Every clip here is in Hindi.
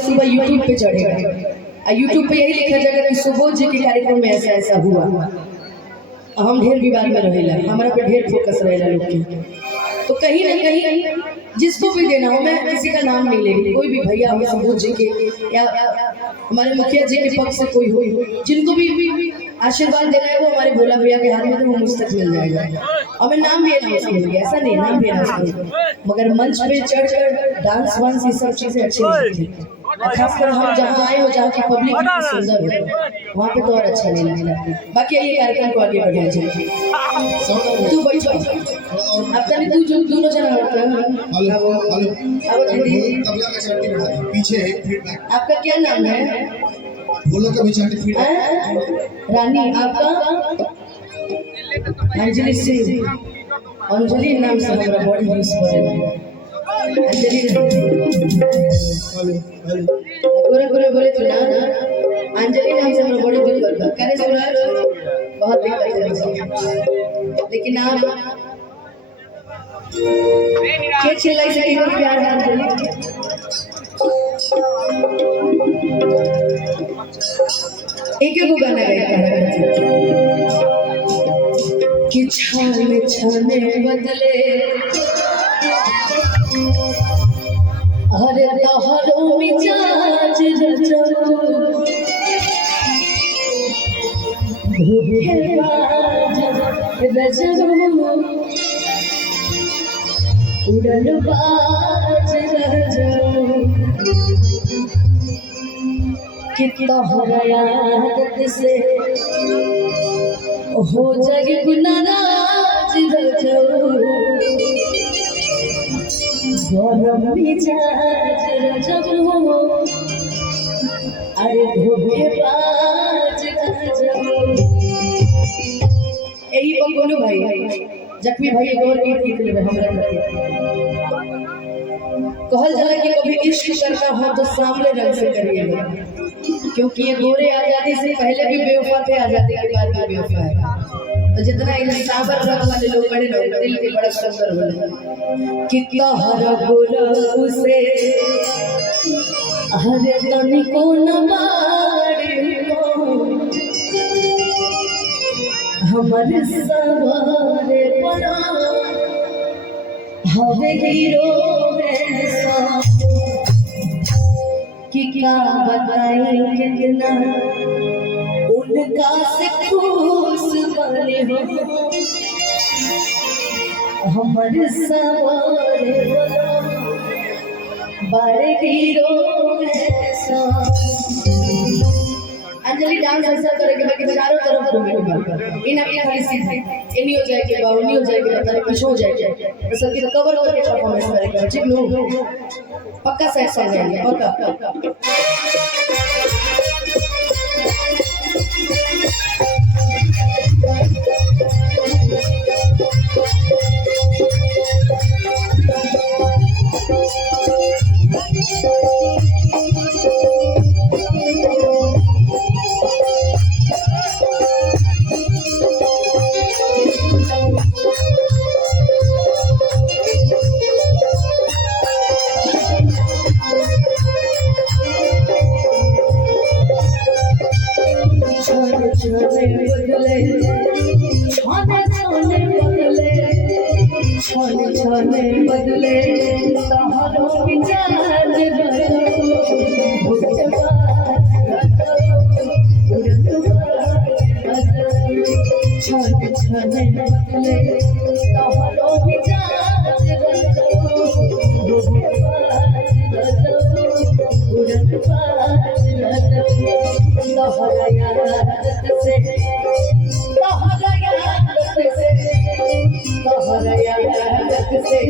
सुबह यूट्यूब पे चढ़ेगा, यूट्यूब पे यही लिखा जाएगा कि सुबोध जी के कार्यक्रम में ऐसा ऐसा हुआ। हम ढेर विवाद में रहेला, हमारा पे ढेर फोकस रहेला लोग के। तो कहीं ना कहीं जिसको भी देना हो, मैं किसी का नाम नहीं लेगी, कोई भी भैया हो सुबोध जी के या हमारे मुखिया जी के पक्ष से कोई हो, जिनको भी आशीर्वाद देना है वो हमारे भोला भैया के हाथ में, तो वो मुझ तक मिल जाएगा। और मैं नाम भी अनाउंस करूँगी, ऐसा नहीं नाम भी अनाउंस करूँगी, मगर मंच पे चढ़कर डांस वांस ये सब चीजें अच्छी लगती है। खासकर हम जहाँ आए हो, जहाँ की पब्लिक सुंदर हो, वहाँ पे तो और अच्छा नहीं लगता। बाकी ये कार्यक्रम को आगे बढ़ाया जाए। तू बैठो, अब तक तू जो दोनों जना पीछे आपका क्या नाम है? बोलो कभी चाहते रानी, आपका? अंजलि सिंह। अंजलि नाम से हमारा बड़ी यूज करें। अंजलि गोरे गोरे बोले तो ना, अंजलि नाम से हमारा बड़ी दिक्कत है। करे सूरज बहुत दिक्कत है, लेकिन आप के चिल्लाई से एक प्यार है अंजलि। एक को गाना गाया कि छाने छाने बदले अरे तोहरो मिजाज उड़न बाज कि तोहरा आदत से हो जाए गुनाराज गरम मिजाज जब हो अरे धोखेबाज यही बोलो भाई जख्मी भाई एक और गीत लिख लेबे हमरा कहल जाला कि कभी इश्क करना हो तो सामने रंग से करिएगा, क्योंकि ये गोरे आजादी से पहले भी बेवफा थे, आजादी के बाद भी बेवफा है। तो जितना इन साबर रंग वाले लोग बड़े लोग दिल के बड़ा सुंदर बने कि कहर गोरा से हरे तनी को न मारे हमारे सवारे पड़ा हवे हीरो कि क्या बताए कितना उनका से खुश बने हो हमारे सवारे पड़ा बड़े हीरो अंजलि डांस ऐसा करेंगे बाकी चारों तरफ घूमेंगे, इन अपनी खाली सीट है इन्हीं हो जाएगी बाबू नहीं हो जाएगी बताने कुछ हो जाएगी तो सबकी तो कवर करके परफॉर्मेंस करेंगे। ठीक लो पक्का सेट आ जाएंगे पक्का। छाने बदले तोहरो मिजाज छाने छाने बदले तोहरो मिजाज तोहरा याद से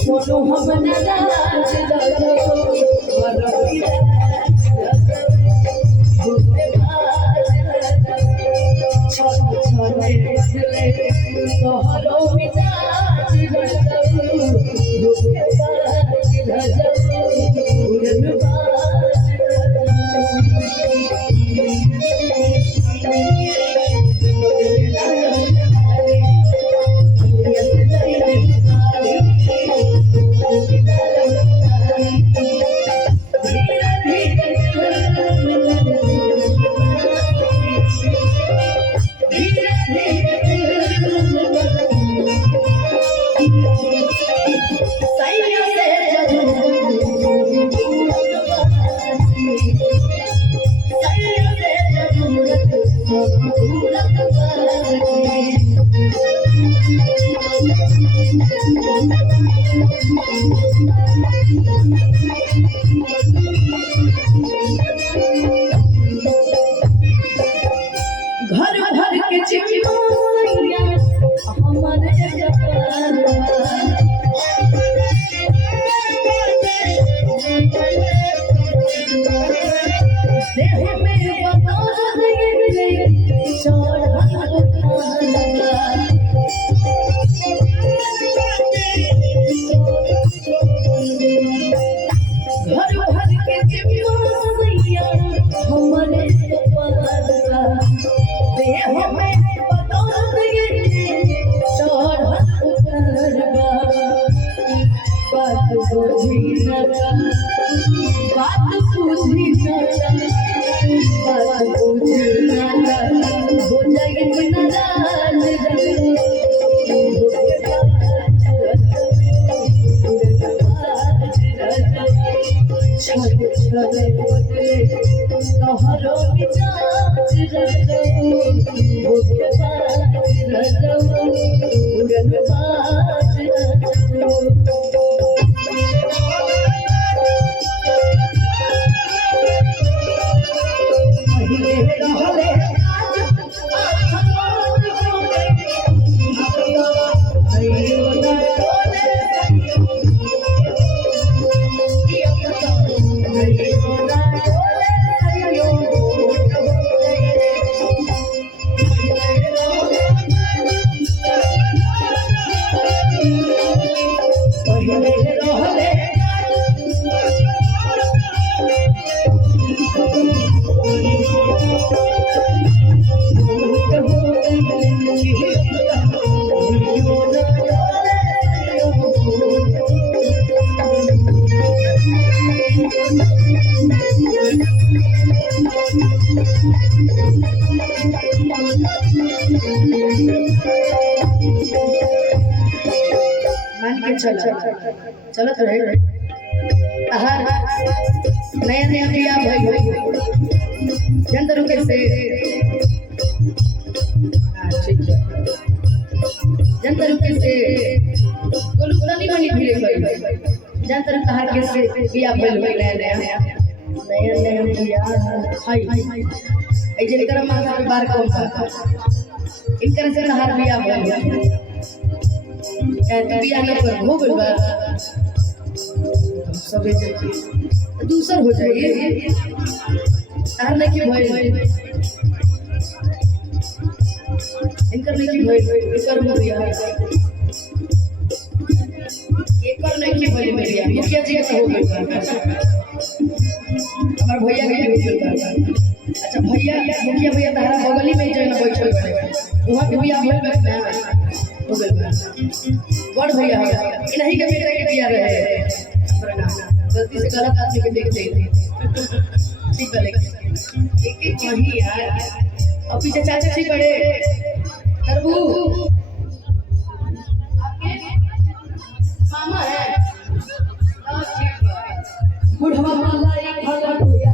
सोनू हम नाराज तोहरो मिजाज घर भर के चिमनिया हमारे कपारवा देह में बता गए चढ़ा घर भर के चिमनिया हमारे कपारवा देह में बता गए चढ़ा बात बुझी न बात बुझी न बात बुझी न हो जाए नाराज तोहरो मिजाज चलत रहे नया नया बिया भाई जनता रुके से जनता रुके से गोलू तनी बनी फिरे भाई जनता रुक कहा के से बिया भाई नया नया बिया हाय ए जेकर माथा पे बार कौन था इनकर से हार बिया भाई बिया न पर हो गइल बा सबे दूसर हो जाए तार नहीं भइल इनकर नहीं भइल एकर हो गया एकर नहीं भइल मेरिया मुखिया जी के हो गइल हमर भैया के हो गइल अच्छा भैया मुखिया भैया तारा बगली में जन बैठल बड़े वहां के भैया भइल बा हो गइल बड़ भैया इन्हीं के बेटा के बिया रहे गलती से गलत आदमी के देखते ठीक है लेकिन एक वही यार अब पीछे चाचा जी बड़े करबू आपके मामा है बुढ़वा वाला एक भला भैया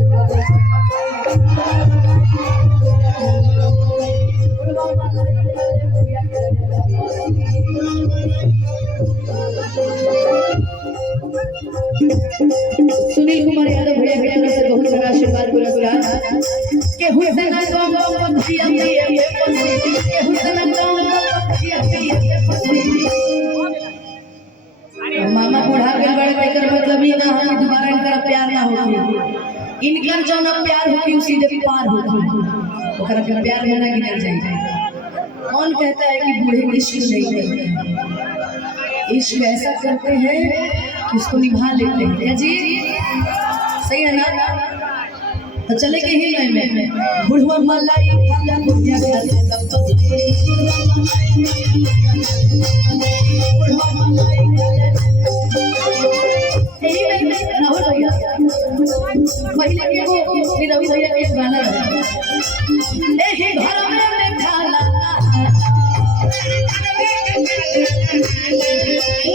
बुढ़वा वाला सुनील कुमार यादव भैया भैया से बहुत सारा आशीर्वाद पुरस्कार के हुसैन गांव पंथिया के हुसैन गांव पंथिया के मामा बुढ़ा गए बड़े लेकर मतलब ये ना हम दोबारा इनका प्यार ना होगी इनकर जो ना प्यार होगी उसी जब पार होगी ओकरा के प्यार में ना गिनल जाए कौन कहता है कि बूढ़े इश्क नहीं करते इश्क ऐसा करते हैं कि उसको निभा लेते हैं जी सही है ना तो चले के ही लाइन में बुढ़वा मलाई भला मुझे बुढ़वा मलाई राहुल भैया पहले के वो रवि भैया के गाना है ए घर में खाला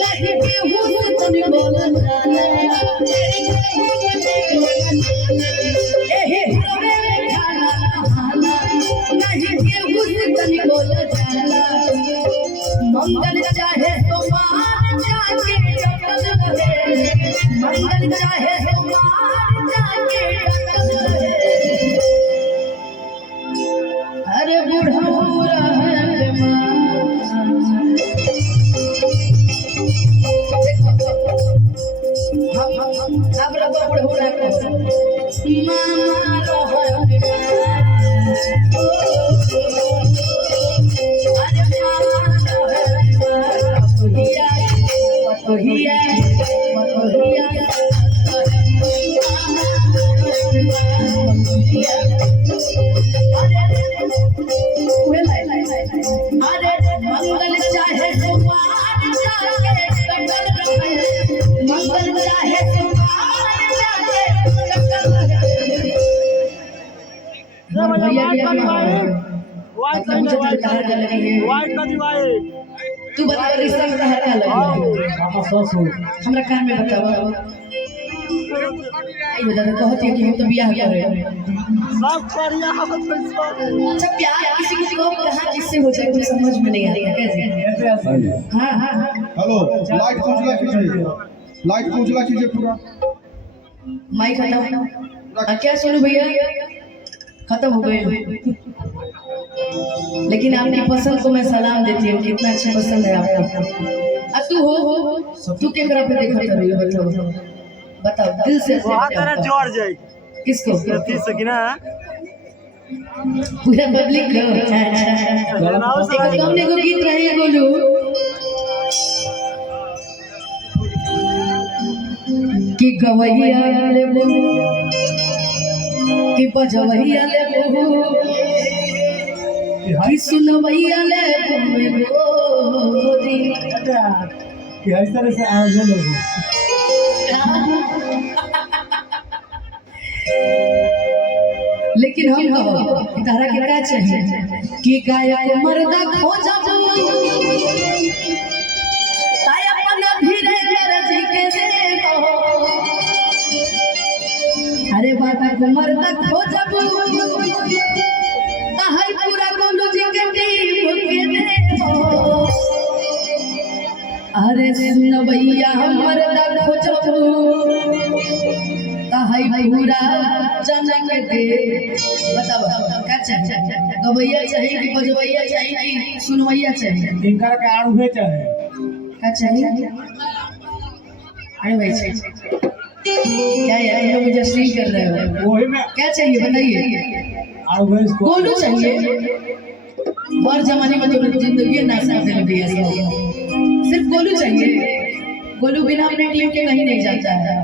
नहीं केहू से तनी बोलन जाला एहे घरे में खाना खाना नहीं केहू से तनी बोलन जाला मंगल चाहे तो मान जाके मंगल चाहे हमार जाके अरे बुढ़ौरा है हम अब रब बुढ़ौरा को मामा रोहन अरे मामा रोहन पतोहिया अरे मंगल चाहे सुमार जाके कटल रहे मंगल चाहे सुमार जाके कटल रहे तू बता रिश्ता में कहा क्या लगे हमरा कान में बताओ आई बता कहती है कि हम तो बियाह कर रहे हैं सब करिया हम अच्छा प्यार किसी किसी को कहाँ किससे हो जाए मुझे समझ में नहीं आता कैसे हाँ हाँ हाँ हेलो लाइट को उजला कीजिए लाइट को उजला कीजिए पूरा माइक हटाओ क्या सुनो भैया खत्म हो गए लेकिन आपकी पसंद को मैं सलाम देती हूँ कितना अच्छा पसंद है आपका तू हो तू कैमरा पे देखा कर रही हो बताओ दिल से जोड़ जाए किसको से कि ना पूरा पब्लिक को हमने को गीत रहे हैं बोलू कि गवैया ले बोलू कि बजवैया ले बोलू कि सुनवैया ले बोलू कि इस तरह से आवाज लोगों लेकिन हम कहो तारा के क्या चाहिए कि गायक मर्दा खोजा ताय अपन धीरे रज के देखो अरे बाबा को मर्दा खोजा ताहर पूरा गोलू जी के टीम के देखो अरे सुनवैया मर्दा खोजा ताहई पूरा जनक के बताओ क्या चाहिए गवैया चाहिए कि बजवैया चाहिए कि सुनवैया चाहिए इनका का आड़ू चाहे क्या चाहिए अरे भाई चाहिए क्या यार तुम मुझे स्ट्रीम कर रहे हो वही में क्या चाहिए बताइए आड़ू इसको गोलू चाहिए और जमाने में तो जिंदगी नाश कर देने दिया सिर्फ गोलू चाहिए गोलू बिना अपने टीम के कहीं नहीं जाता है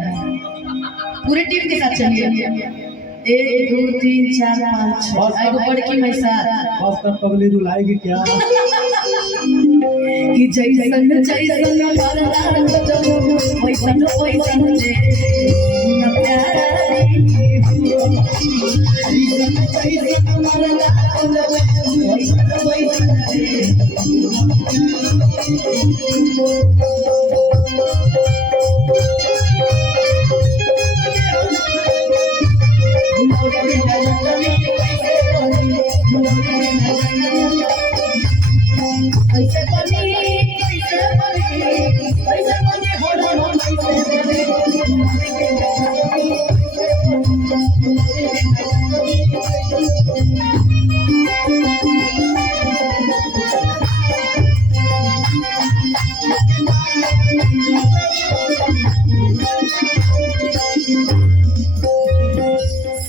पूरे टीम के साथ चलिए 1 2 3 4 5 6 आगो बड़की मैं साथ बस तब पगली रुलाएगी क्या कि जैसन जैसन मरदार वैसन वैसन जे न प्यारी जैसन जैसन मरदार वैसन वैसन जे कैसे बनी होला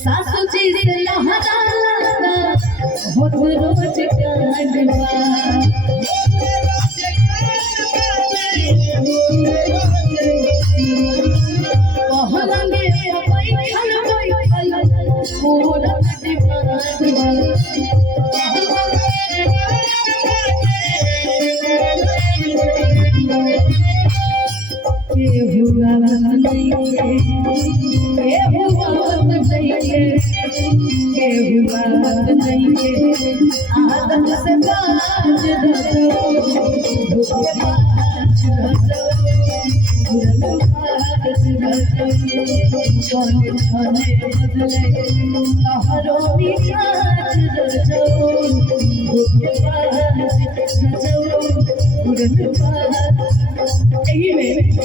सासू जी से लहरा होत रोज कांडवा आदम से बाज यही में एक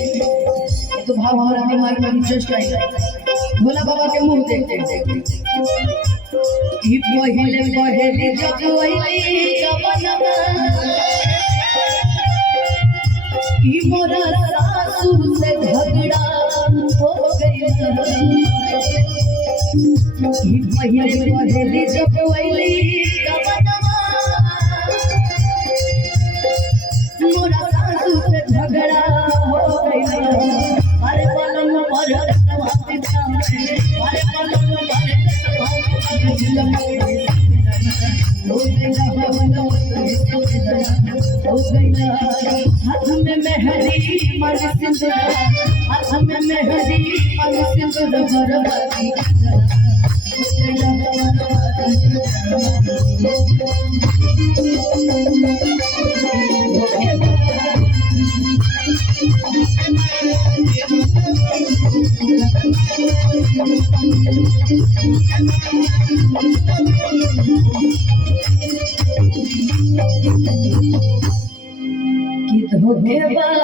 तो भाव हमारा दिमाग में जस्ट आएगा भोला बाबा के मुंह देखते ही पहले पहले जब वही कवनवा ही मोरा सासू से झगड़ा हो गया ही पहले पहले जब वही कवनवा मोरा सासू से झगड़ा हो गया अरे पलंग पर रखवाते सामने अरे पलंग पर हो गया हाथ में मेहंदी मन सिंदूर हाथ में मेहंदी मन सिंदूर बरबादी धोखेबाज